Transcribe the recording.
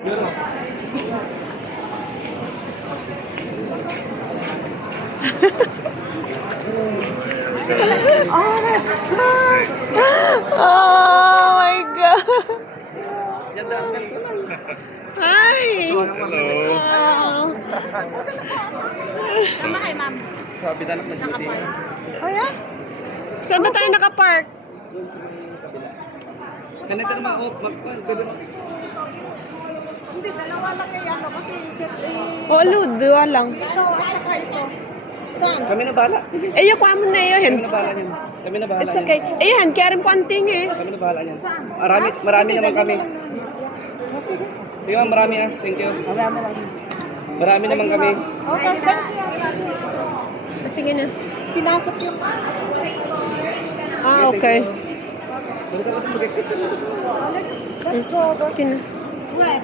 Oh my God! Hi! Hello. Sama kay ma'am. Sabi na nag-busy. Oh yeah? Saan ba tayo nakapark? Ganito naman, Hindi, dalawa lang kay ano kasi Oh, dua lang. ito at saka ito. Saan? Kami na bala. Sige. Eh, yung kuha mo na yun. Kami na bala niyan. Kami na bala It's okay. Ayan, kaya rin ko anting eh. Kami na bala niyan. Marami naman kami. Sige. Sige ma'am, marami ah. Thank you. Marami naman kami. Okay, thank you. Sige na. Pinasok yung Ah, okay. Balik ka mag-exit. Let's go. Okay na. Where?